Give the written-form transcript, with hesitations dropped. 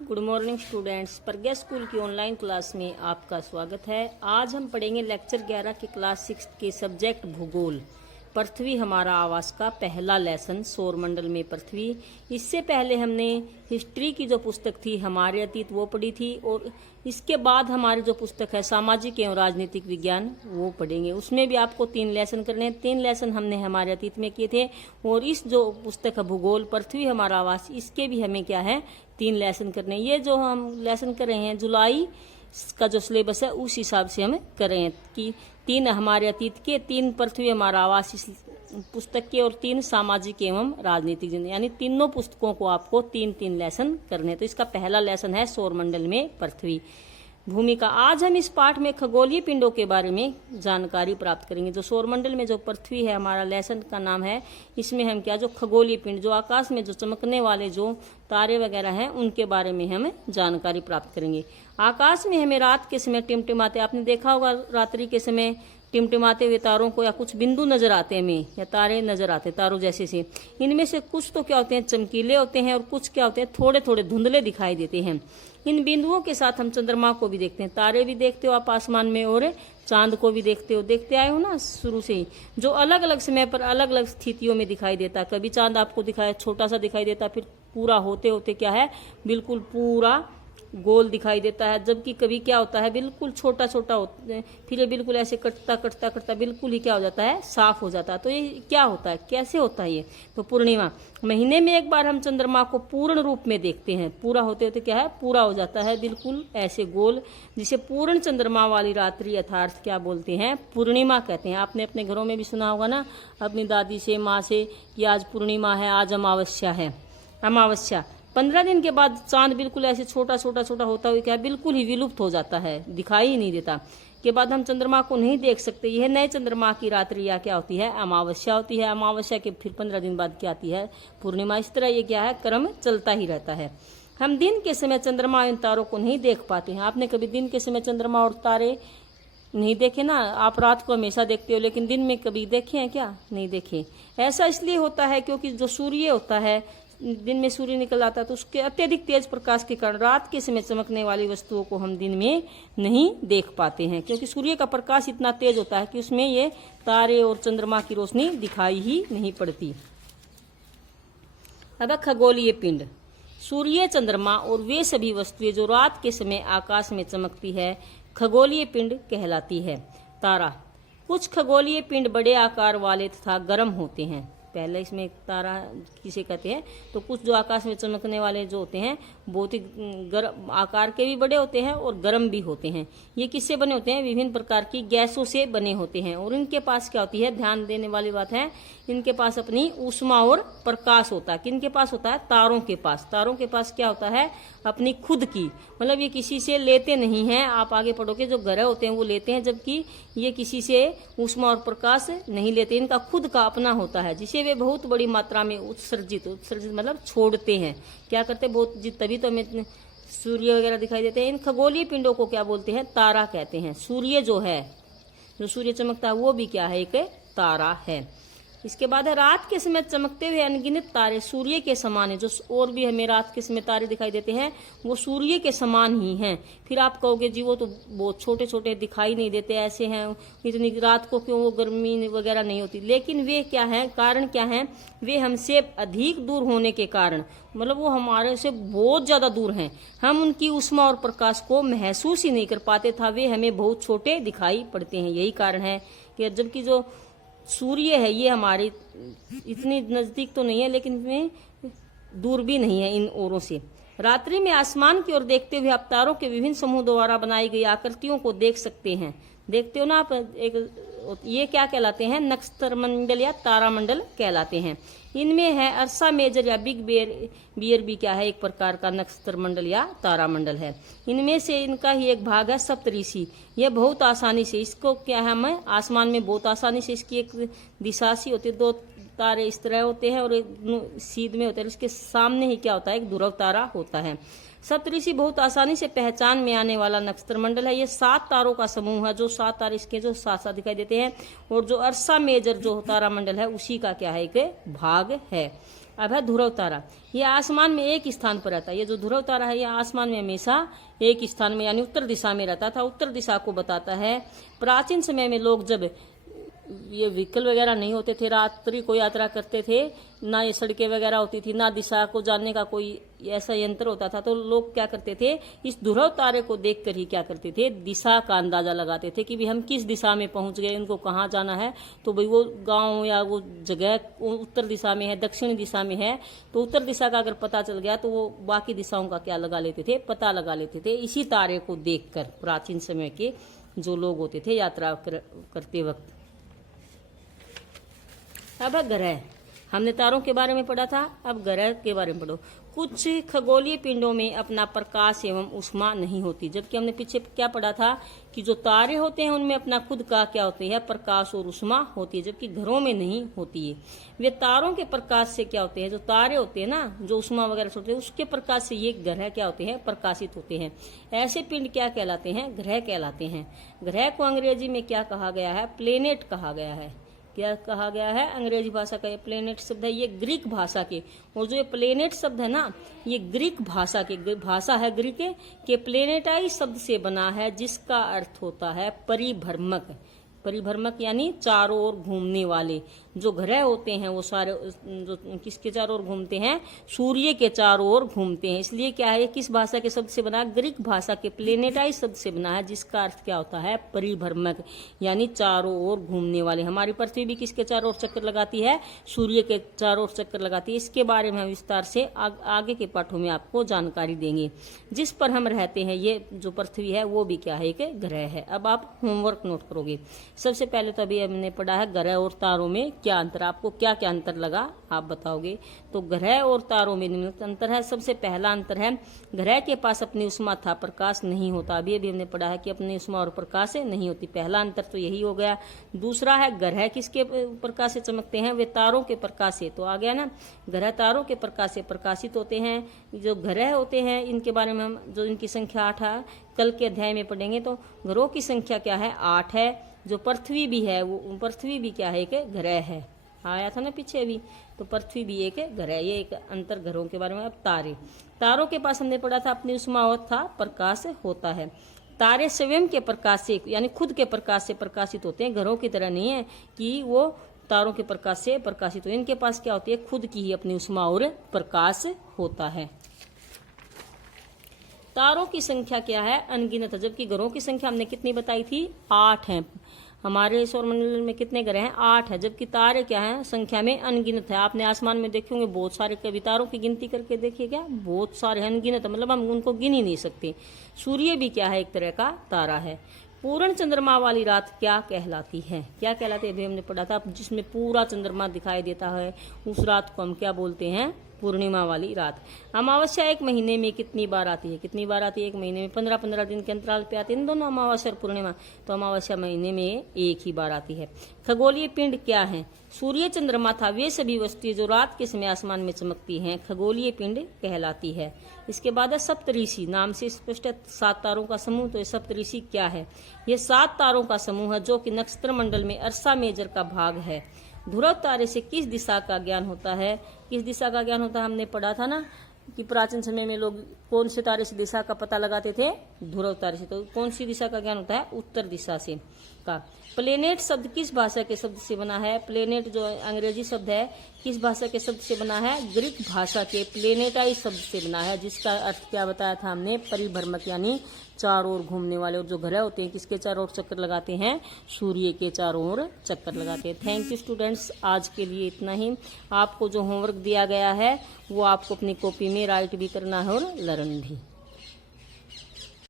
Good morning students, प्रज्ञा school की online class में आपका स्वागत है। आज हम पढ़ेंगे लेक्चर 11 के क्लास 6 के सब्जेक्ट भूगोल। पृथ्वी हमारा आवास का पहला लेसन, सौरमंडल में पृथ्वी। इससे पहले हमने हिस्ट्री की जो पुस्तक थी हमारे अतीत वो पढ़ी थी, और इसके बाद हमारी जो पुस्तक है सामाजिक एवं राजनीतिक विज्ञान वो पढ़ेंगे। उसमें भी आपको 3 लेसन करने हैं। 3 लेसन हमने हमारे अतीत में किए थे, और इस जो पुस्तक है भूगोल पृथ्वी हमारा आवास, इसके भी हमें क्या है 3 लेसन करने। ये जो हम लेसन कर रहे हैं जुलाई का जो सिलेबस है उस हिसाब से हम कर रहे हैं कि 3 हमारे अतीत के, 3 पृथ्वी हमारा आवास इस पुस्तक के, और 3 सामाजिक एवं राजनीतिक, यानी तीनों पुस्तकों को आपको 3-3 लेसन करने। तो इसका पहला लेसन है सौरमंडल में पृथ्वी भूमिका। आज हम इस पाठ में खगोलीय पिंडों के बारे में जानकारी प्राप्त करेंगे। जो सौरमंडल में जो पृथ्वी है, हमारा लेसन का नाम है, इसमें हम क्या जो खगोलीय पिंड, जो आकाश में जो चमकने वाले जो तारे वगैरह हैं उनके बारे में हम जानकारी प्राप्त करेंगे। आकाश में हमें रात के समय टिमटिमाते, आपने देखा होगा रात्रि के समय टिमटिमाते हुए तारों को, या कुछ बिंदु नजर आते हैं हमें, या तारे नजर आते तारों जैसे से। इनमें से कुछ तो क्या होते हैं चमकीले होते हैं, और कुछ क्या होते हैं थोड़े थोड़े धुंधले दिखाई देते हैं। इन बिंदुओं के साथ हम चंद्रमा को भी देखते हैं। तारे भी देखते हो आप आसमान में, और चांद को भी देखते हो, देखते आए हो ना शुरू से ही, जो अलग अलग समय पर अलग अलग स्थितियों में दिखाई देता है। कभी चांद आपको दिखाए छोटा सा दिखाई देता, फिर पूरा होते होते क्या है बिल्कुल पूरा गोल दिखाई देता है, जबकि कभी क्या होता है बिल्कुल छोटा छोटा होता है, फिर ये बिल्कुल ऐसे कटता कटता कटता बिल्कुल ही क्या हो जाता है साफ हो जाता है। तो ये क्या होता है, कैसे होता है ये? तो पूर्णिमा महीने में एक बार हम चंद्रमा को पूर्ण रूप में देखते हैं। पूरा होते होते क्या है पूरा हो जाता है बिल्कुल ऐसे गोल, जिसे पूर्ण चंद्रमा वाली रात्रि अर्थात क्या बोलते हैं पूर्णिमा कहते हैं। आपने अपने घरों में भी सुना होगा ना अपनी दादी से, माँ से, कि आज पूर्णिमा है, आज अमावस्या है। अमावस्या 15 दिन के बाद चांद बिल्कुल ऐसे छोटा छोटा छोटा होता हुआ क्या बिल्कुल ही विलुप्त हो जाता है, दिखाई ही नहीं देता। के बाद हम चंद्रमा को नहीं देख सकते। यह नए चंद्रमा की रात्रि या क्या होती है अमावस्या होती है। अमावस्या के फिर 15 दिन बाद क्या आती है पूर्णिमा। इस तरह ये क्या है क्रम चलता ही रहता है। हम दिन के समय चंद्रमा इन तारों को नहीं देख पाते हैं। आपने कभी दिन के समय चंद्रमा और तारे नहीं देखे ना? आप रात को हमेशा देखते हो, लेकिन दिन में कभी देखे हैं क्या? नहीं देखे। ऐसा इसलिए होता है क्योंकि जो सूर्य होता है, दिन में सूर्य निकल आता है, तो उसके अत्यधिक तेज प्रकाश के कारण रात के समय चमकने वाली वस्तुओं को हम दिन में नहीं देख पाते हैं, क्योंकि सूर्य का प्रकाश इतना तेज होता है कि उसमें ये तारे और चंद्रमा की रोशनी दिखाई ही नहीं पड़ती। अब खगोलीय पिंड, सूर्य, चंद्रमा और वे सभी वस्तुएं जो रात के समय आकाश में चमकती है खगोलीय पिंड कहलाती है। तारा, कुछ खगोलीय पिंड बड़े आकार वाले तथा गर्म होते हैं। पहले इसमें तारा किसे कहते हैं, तो कुछ जो आकाश में चमकने वाले जो होते हैं बहुत ही गर्म आकार के भी बड़े होते हैं और गर्म भी होते हैं। ये किससे बने होते हैं? विभिन्न प्रकार की गैसों से बने होते हैं। और इनके पास क्या होती है, ध्यान देने वाली बात है, इनके पास अपनी ऊष्मा और प्रकाश होता है। किनके पास होता है? तारों के पास। तारों के पास क्या होता है? अपनी खुद की, मतलब ये किसी से लेते नहीं हैं। आप आगे पढ़ोगे जो ग्रह होते हैं वो लेते हैं, जबकि ये किसी से ऊष्मा और प्रकाश नहीं लेते। इनका खुद का अपना होता है, जिसे वे बहुत बड़ी मात्रा में उत्सर्जित मतलब छोड़ते हैं। क्या करते बहुत, तभी तो हमें सूर्य वगैरह दिखाई देते हैं। इन खगोलीय पिंडों को क्या बोलते हैं? तारा कहते हैं। सूर्य जो है, जो सूर्य चमकता है वो भी क्या है? एक तारा है। इसके बाद है रात के समय चमकते हुए अनगिनत तारे सूर्य के समान है। जो और भी हमें रात के समय तारे दिखाई देते हैं वो सूर्य के समान ही हैं। फिर आप कहोगे जी वो तो बहुत छोटे छोटे दिखाई नहीं देते, ऐसे हैं, इतनी रात को क्यों वो गर्मी वगैरह नहीं होती? लेकिन वे क्या है, कारण क्या है? वे हमसे अधिक दूर होने के कारण, मतलब वो हमारे से बहुत ज्यादा दूर हैं, हम उनकी ऊष्मा और प्रकाश को महसूस ही नहीं कर पाते था। वे हमें बहुत छोटे दिखाई पड़ते हैं। यही कारण है कि जबकि जो सूर्य है ये हमारे इतनी नजदीक तो नहीं है, लेकिन इतने दूर भी नहीं है इन ओरों से। रात्रि में आसमान की ओर देखते हुए आप तारों के विभिन्न समूह द्वारा बनाई गई आकृतियों को देख सकते हैं। देखते हो ना आप, एक ये क्या कहलाते हैं? नक्षत्र मंडल या तारामंडल कहलाते हैं। इनमें है अर्सा मेजर या बिग बियर भी क्या है एक प्रकार का नक्षत्र मंडल या तारामंडल है। इनमें से इनका ही एक भाग है सप्तऋषि। यह बहुत आसानी से, इसको क्या है हमें आसमान में बहुत आसानी से, इसकी एक दिशा सी होती है, 2 तारे इस तरह होते हैं और एक सीध में होते हैं। इसके सामने ही क्या होता है? एक ध्रुव तारा होता है। सप्तऋषि बहुत आसानी से पहचान में आने वाला नक्षत्र मंडल है। ये 7 तारों का समूह है, जो 7 तारे इसके जो साथ साथ दिखाई देते हैं। और जो अर्सा मेजर जो तारा मंडल है उसी का क्या है एक भाग है। अब है ध्रुव तारा, ये आसमान में एक स्थान पर रहता है। ये जो ध्रुव तारा है ये आसमान में हमेशा एक स्थान में यानी उत्तर दिशा में रहता था। उत्तर दिशा को बताता है। प्राचीन समय में लोग जब ये व्हीकल वगैरह नहीं होते थे, रात्रि को यात्रा करते थे, ना ये सड़कें वगैरह होती थी, ना दिशा को जानने का कोई ऐसा यंत्र होता था, तो लोग क्या करते थे, इस ध्रुव तारे को देखकर ही क्या करते थे, दिशा का अंदाजा लगाते थे कि भी हम किस दिशा में पहुंच गए, उनको कहाँ जाना है। तो भाई वो गांव या वो जगह उत्तर दिशा में है, दक्षिण दिशा में है, तो उत्तर दिशा का अगर पता चल गया तो वो बाकी दिशाओं का क्या लगा लेते थे, पता लगा लेते थे इसी तारे को देखकर। प्राचीन समय के जो लोग होते थे यात्रा करते वक्त। अब ग्रह, हमने तारों के बारे में पढ़ा था, अब ग्रह के बारे में पढ़ो। कुछ खगोलीय पिंडों में अपना प्रकाश एवं ऊष्मा नहीं होती, जबकि हमने पीछे क्या पढ़ा था कि जो तारे होते हैं उनमें अपना खुद का क्या होती है, प्रकाश और ऊष्मा होती है, जबकि घरों में नहीं होती है। वे तारों के प्रकाश से क्या होते हैं, जो तारे होते हैं ना, जो ऊष्मा वगैरह छोड़ते हैं, उसके प्रकाश से ये ग्रह क्या होते हैं, प्रकाशित होते हैं। ऐसे पिंड क्या कहलाते हैं, ग्रह कहलाते हैं। ग्रह को अंग्रेजी में क्या कहा गया है, प्लेनेट कहा गया है। क्या कहा गया है, अंग्रेजी भाषा का ये प्लेनेट शब्द है, ये ग्रीक भाषा के, और जो ये प्लेनेट शब्द है ना, ये ग्रीक भाषा के, भाषा है ग्रीक के प्लेनेटाई शब्द से बना है, जिसका अर्थ होता है परिभ्रमक। परिभ्रमक यानी चारों ओर घूमने वाले। जो ग्रह होते हैं वो सारे जो किसके चारों ओर घूमते हैं, सूर्य के चारों ओर घूमते हैं। इसलिए क्या है, किस भाषा के शब्द से बना है, ग्रीक भाषा के प्लेनेटाई शब्द से बना है, जिसका अर्थ क्या होता है, परिभ्रमक यानी चारों ओर घूमने वाले। हमारी पृथ्वी भी किसके चारों ओर चक्कर लगाती है, सूर्य के चारों ओर चक्कर लगाती है। इसके बारे में हम विस्तार से आगे के पाठों में आपको जानकारी देंगे। जिस पर हम रहते हैं, ये जो पृथ्वी है वो भी क्या है, एक ग्रह है। अब आप होमवर्क नोट करोगे। सबसे पहले तो अभी हमने पढ़ा है ग्रह और तारों में क्या अंतर, आपको क्या क्या अंतर लगा आप बताओगे। तो ग्रह और तारों में निम्नलिखित अंतर है। सबसे पहला अंतर है, ग्रह के पास अपनी उष्मा था, प्रकाश नहीं होता। अभी अभी हमने पढ़ा है कि अपनी उष्मा और प्रकाश नहीं होती। पहला अंतर तो यही हो गया। दूसरा है, ग्रह किसके प्रकाश से चमकते हैं, वे तारों के प्रकाश से। तो आ गया ना, ग्रह तारों के प्रकाश से प्रकाशित होते हैं। जो ग्रह होते हैं इनके बारे में हम, जो इनकी संख्या 8 है, कल के अध्याय में पढ़ेंगे। तो ग्रहों की संख्या क्या है, 8 है। जो पृथ्वी भी है, वो पृथ्वी भी क्या है, एक ग्रह है। आया था ना पीछे भी, तो पृथ्वी भी एक ग्रह। ये एक अंतर ग्रहों के बारे में। अब तारे, तारों के पास हमने पढ़ा था अपनी उष्मा था, प्रकाश होता है। तारे स्वयं के प्रकाश से यानी खुद के प्रकाश से प्रकाशित होते हैं। ग्रहों की तरह नहीं है कि वो तारों के प्रकाश से प्रकाशित हो। इनके पास क्या होती है, खुद की ही अपनी उष्मा और प्रकाश होता है। तारों की संख्या क्या है, अनगिनत है। जबकि ग्रहों की संख्या हमने कितनी बताई थी, 8 है। हमारे सौरमंडल में कितने ग्रह हैं, 8 है। जबकि तारे क्या है, संख्या में अनगिनत है। आपने आसमान में देखे होंगे बहुत सारे, कभी तारों की गिनती करके देखिए, क्या बहुत सारे अनगिनत, मतलब हम उनको गिन ही नहीं सकते। सूर्य भी क्या है, एक तरह का तारा है। पूर्ण चंद्रमा वाली रात क्या कहलाती है, क्या कहलाती है, अभी हमने पढ़ा था। जिसमें पूरा चंद्रमा दिखाई देता है, उस रात को हम क्या बोलते हैं, पूर्णिमा वाली रात। अमावस्या एक महीने में कितनी बार आती है, कितनी बार आती है, एक महीने में 15-15 दिन के अंतराल पे आती है दोनों, अमावस्या और पूर्णिमा। तो अमावस्या महीने में एक ही बार आती है। खगोलीय पिंड क्या है, सूर्य चंद्रमा था वे सभी वस्तुएं जो रात के समय आसमान में चमकती हैं, खगोलीय पिंड कहलाती है। इसके बाद है सप्तऋषि, नाम से स्पष्ट है 7 तारों का समूह। तो ये सप्तऋषि क्या है, ये 7 तारों का समूह है जो कि नक्षत्र मंडल में अर्सा मेजर का भाग है। ध्रुव तारे से किस दिशा का ज्ञान होता है, किस दिशा का ज्ञान होता है, हमने पढ़ा था ना कि प्राचीन समय में लोग कौन से तारे से दिशा का पता लगाते थे, ध्रुव तारे से। तो कौन सी दिशा का ज्ञान होता है, उत्तर दिशा से का। प्लेनेट शब्द किस भाषा के शब्द से बना है, प्लेनेट जो अंग्रेजी शब्द है किस भाषा के शब्द से बना है, ग्रीक भाषा के प्लेनेटाई शब्द से बना है, जिसका अर्थ क्या बताया था हमने, परिभ्रमक यानी चारों ओर घूमने वाले। और जो ग्रह होते हैं किसके चारों ओर चक्कर लगाते हैं, सूर्य के चारों ओर चक्कर लगाते हैं। थैंक यू स्टूडेंट्स, आज के लिए इतना ही। आपको जो होमवर्क दिया गया है वो आपको अपनी कॉपी में राइट भी करना है और लर्न भी।